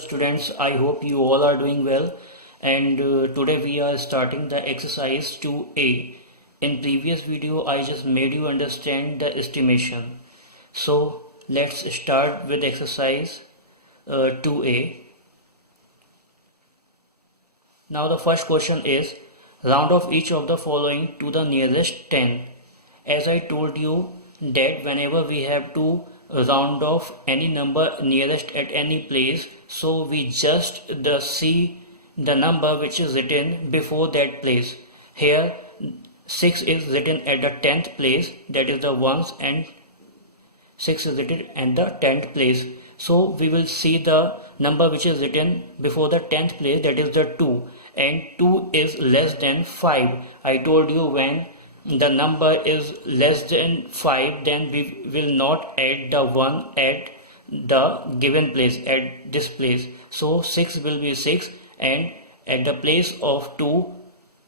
Students, I hope you all are doing well, and today we are starting the exercise 2a. In previous video I just made you understand the estimation. So let's start with exercise 2a. Now the first question is round off each of the following to the nearest 10. As I told you that whenever we have to round off any number nearest at any place, so we just see the number which is written before that place. Here 6 is written at the 10th place, that is the ones, and 6 is written at the 10th place. So we will see the number which is written before the 10th place, that is the 2, and 2 is less than 5. I told you when the number is less than 5, then we will not add the 1 at the given place, at this place. So 6 will be 6, and at the place of 2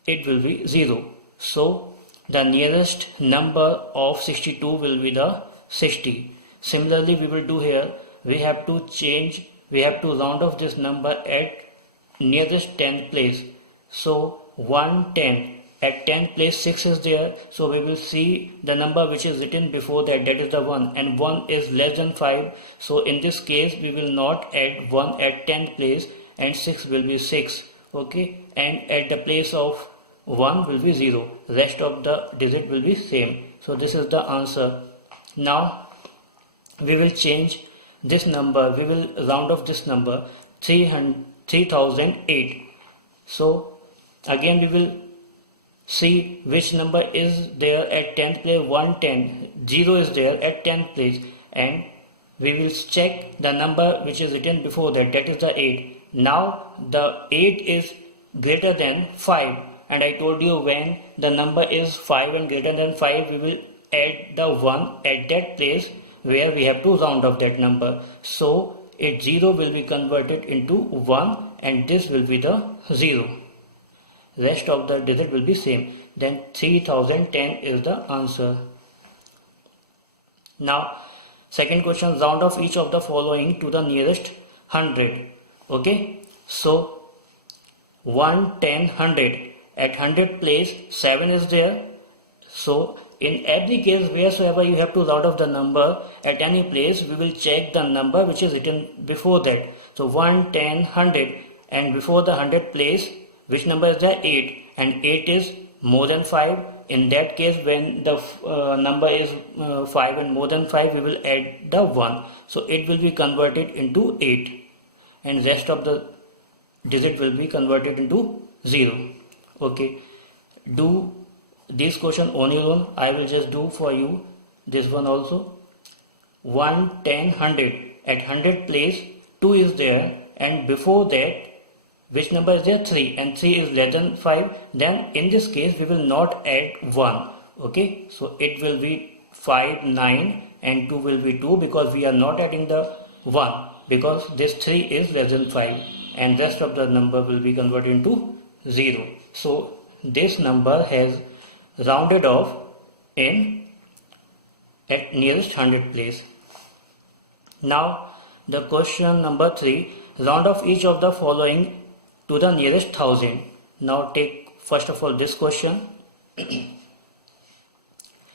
it will be 0. So the nearest number of 62 will be the 60. Similarly we will do here, we have to round off this number at nearest 10th place. So 110, at 10th place 6 is there, so we will see the number which is written before that, that is the 1, and 1 is less than 5. So in this case we will not add 1 at 10th place, and 6 will be 6. Okay, and at the place of 1 will be 0. Rest of the digit will be same. So this is the answer. Now we will change this number, we will round off this number 3008. So again we will see which number is there at 10th place. 110, 0 is there at 10th place, and we will check the number which is written before that, that is the 8. Now the 8 is greater than 5, and I told you when the number is 5 and greater than 5, we will add the 1 at that place where we have to round off that number. So 0 will be converted into 1, and this will be the 0. Rest of the digit will be same. Then 3010 is the answer. Now second question, round off each of the following to the nearest 100. Okay, so 1, 10, 100. At 100 place 7 is there. So in every case wheresoever you have to round off the number at any place, we will check the number which is written before that. So 1, 10, 100, and before the 100 place which number is there? 8, and 8 is more than 5. In that case, when the number is 5 and more than 5, we will add the 1. So it will be converted into 8, and rest of the digit will be converted into 0. Okay, do this question on your own. I will just do for you this one also. 1, 10, 100. At 100 place 2 is there, and before that which number is there? 3, and 3 is less than 5. Then in this case we will not add 1. Okay, so it will be 5, 9, and 2 will be 2, because we are not adding the 1, because this 3 is less than 5, and rest of the number will be converted into 0. So this number has rounded off at nearest 100 place. Now the question number 3, round off each of the following to the nearest 1000. Now take first of all this question.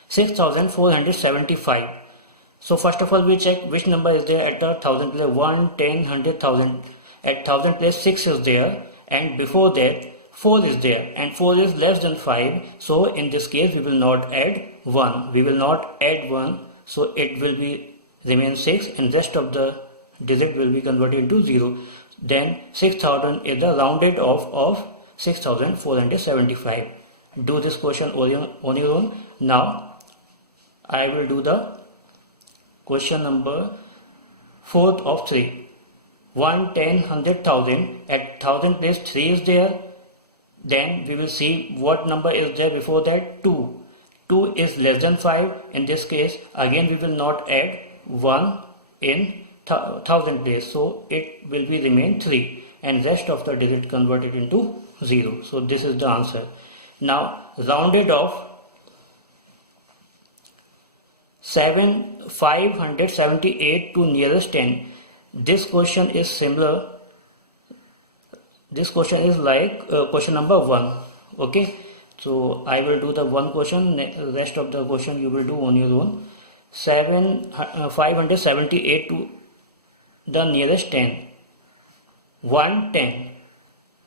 6475. So first of all we check which number is there at the 1000 place. 1, 10, 100, 1000. At 1000 place 6 is there, and before that 4 is there, and 4 is less than 5. So in this case we will not add 1. We will not add 1. So it will be remain 6, and rest of the digit will be converted into 0. Then 6000 is the rounded off of 6475. Do this question on your own. Now I will do the question number 4th of 3. 1, 10, 100, 1000. At 1000 place 3 is there. Then we will see what number is there before that. 2. 2 is less than 5. In this case again we will not add 1 in 1000 place, so it will be remain 3, and rest of the digit converted into 0. So this is the answer. Now rounded off 578 to nearest 10. This question is similar this question is like question number 1. Okay, so I will do the one question, rest of the question you will do on your own. 578 to the nearest 10. 110,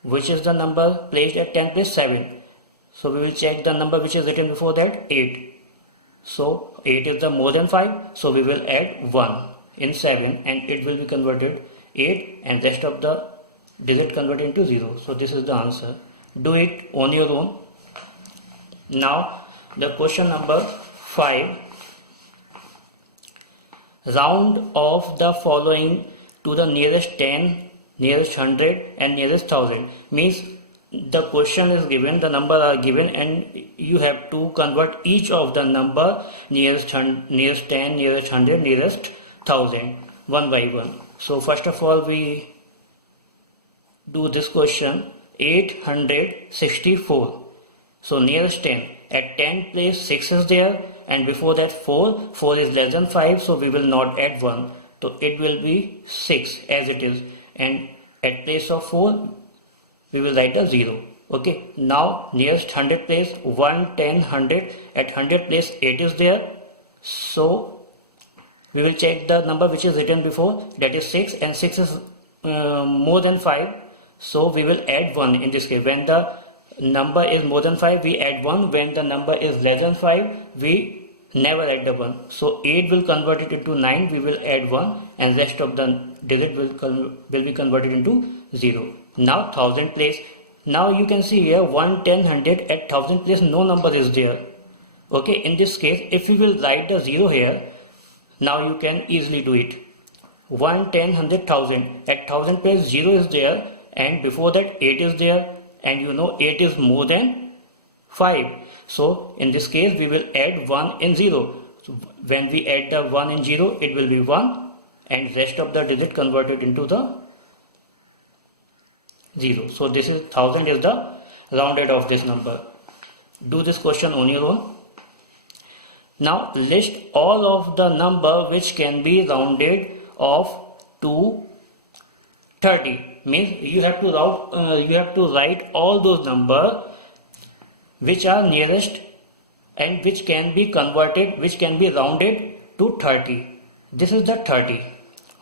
which is the number placed at 10 place? 7. So we will check the number which is written before that, 8. So 8 is the more than 5, so we will add 1 in 7 and it will be converted 8 and rest of the digit converted into 0. So this is the answer. Do it on your own. Now the question number 5. Round off the following to the nearest 10, nearest 100 and nearest 1000. Means the question is given, the number are given and you have to convert each of the number nearest 10, nearest 100, nearest 1000 one by one. So first of all we do this question. 864. So nearest 10. At 10 place 6 is there and before that 4. 4 is less than 5, so we will not add 1. So it will be 6 as it is, and at place of 4 we will write a 0. Okay, now nearest 100 place 1, 10, 100. At 100 place 8 is there, so we will check the number which is written before, that is 6, and 6 is more than 5, so we will add 1 in this case. When the number is more than 5 we add 1, when the number is less than 5 we never add the 1. So 8 will convert it into 9, we will add 1 and rest of the digit will be converted into 0. Now 1000 place. Now you can see here 1, 10, 100. At 1000 place no number is there. Okay, in this case if we will write the 0 here, now you can easily do it. 1, 10, 100, 1000. At 1000 place 0 is there and before that 8 is there, and you know 8 is more than 5. So in this case we will add 1 in 0. So when we add the 1 in 0 it will be 1 and rest of the digit converted into the 0. So this is 1000 is the rounded off this number. Do this question on your own. Now list all of the number which can be rounded off to 30. Means you have to write all those number which are nearest and which can be converted, which can be rounded to 30. This is the 30.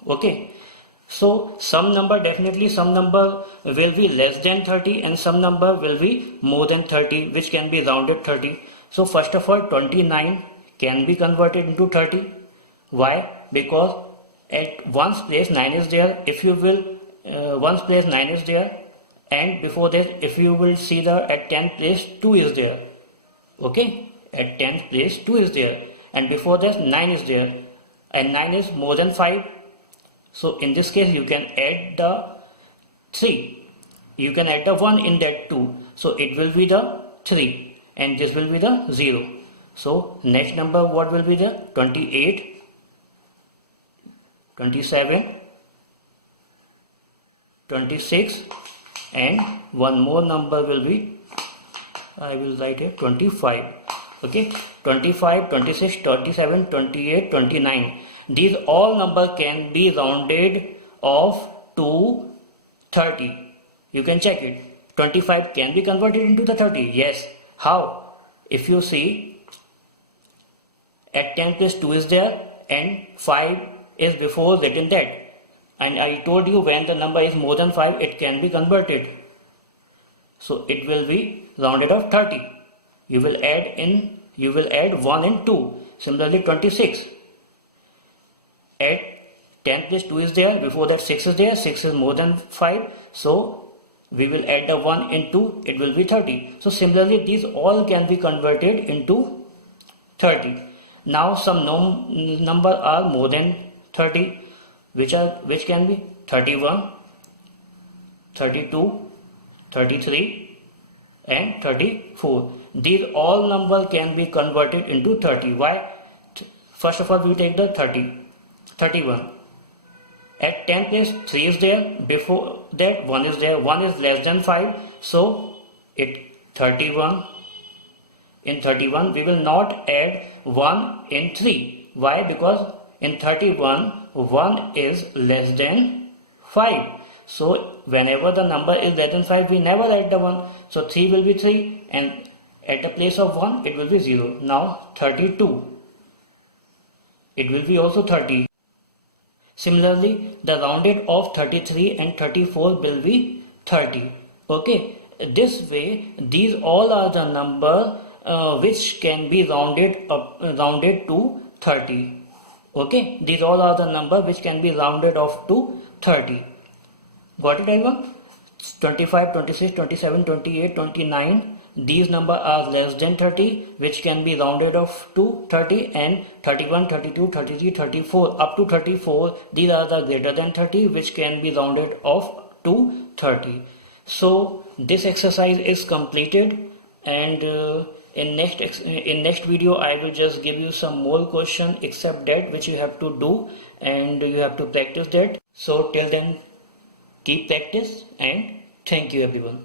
Okay, so some number, definitely some number will be less than 30 and some number will be more than 30, which can be rounded 30. So first of all 29 can be converted into 30. Why? Because at ones place 9 is there. If you will ones place 9 is there, and before that if you will see the at 10th place 2 is there. Okay, at 10th place 2 is there and before that 9 is there and 9 is more than 5. So in this case you can add the 3, you can add the 1 in that 2, so it will be the 3 and this will be the 0. So next number what will be there? 28, 27, 26 and one more number will be, I will write here 25. Okay, 25, 26, 27, 28, 29. These all number can be rounded off to 30. You can check it. 25 can be converted into the 30. Yes. How? If you see at 10 place 2 is there and 5 is before written that. And I told you when the number is more than 5 it can be converted. So it will be rounded off 30. You will add 1 and 2. Similarly 26. At 10 place 2 is there, before that 6 is there, 6 is more than 5. So we will add the 1 and 2, it will be 30. So similarly these all can be converted into 30. Now some number are more than 30, which can be 31, 32, 33 and 34. These all number can be converted into 30. Why? First of all we take the 31. At 10 place 3 is there, before that 1 is there, 1 is less than 5, so it 31. In 31 we will not add 1 in 3. Why? Because in 31 1 is less than 5, So whenever the number is less than 5, we never add the 1. So 3 will be 3 and at the place of 1 it will be 0. Now 32. It will be also 30. Similarly, the rounded of 33 and 34 will be 30. Okay. This way, these all are the number which can be rounded to 30. Okay. These all are the number which can be rounded off to 30. Got it, everyone? 25, 26, 27, 28, 29. These numbers are less than 30, which can be rounded off to 30, and 31, 32, 33, 34 up to 34. These are the greater than 30, which can be rounded off to 30. So this exercise is completed, and in next video I will just give you some more question except that which you have to do, and you have to practice that. So till then, keep practice, and thank you everyone.